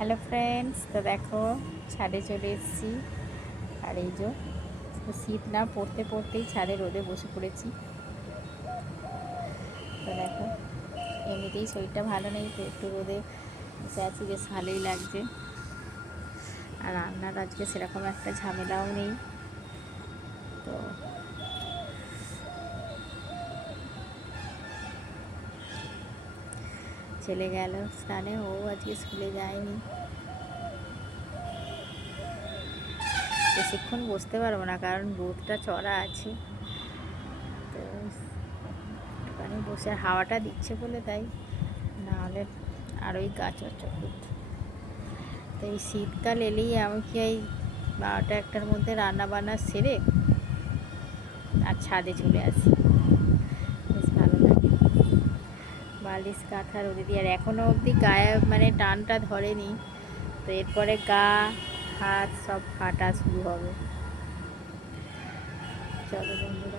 Hello friends, তো দেখো ছাদে চলে এসেছি। আর এই যে শীত না পড়তে পড়তেই ছাদে রোদে বসে পড়েছি। তো দেখো এমনিতেই শরীরটা ভালো নেই, তো একটু রোদে বসে আছি, বেশ ভালোই লাগছে। আর রান্নার আজকে সেরকম একটা ঝামেলাও নেই। তো ছেলে গেল স্নানে, ও আজকে স্কুলে যায়নি। বেশিক্ষণ বসতে পারবো না, কারণ রোদটা চড়া আছে। তো একটুখানি বসে হাওয়াটা দিচ্ছে বলে তাই, নাহলে আরোই গা চড়চড় করত। তো এই শীতকাল এলেই আমি কি এই 12টা-1টার মধ্যে রান্না বান্না সেরে আর ছাদে চলে আসি, বেশ ভালো লাগে। বালিশ কাঁথা রোদে দিই, আর এখনও অবধি গায়ে মানে টানটা ধরেনি। তো এরপরে গা হাত সব ফাটা শুরু হবে। চলো বন্ধুরা,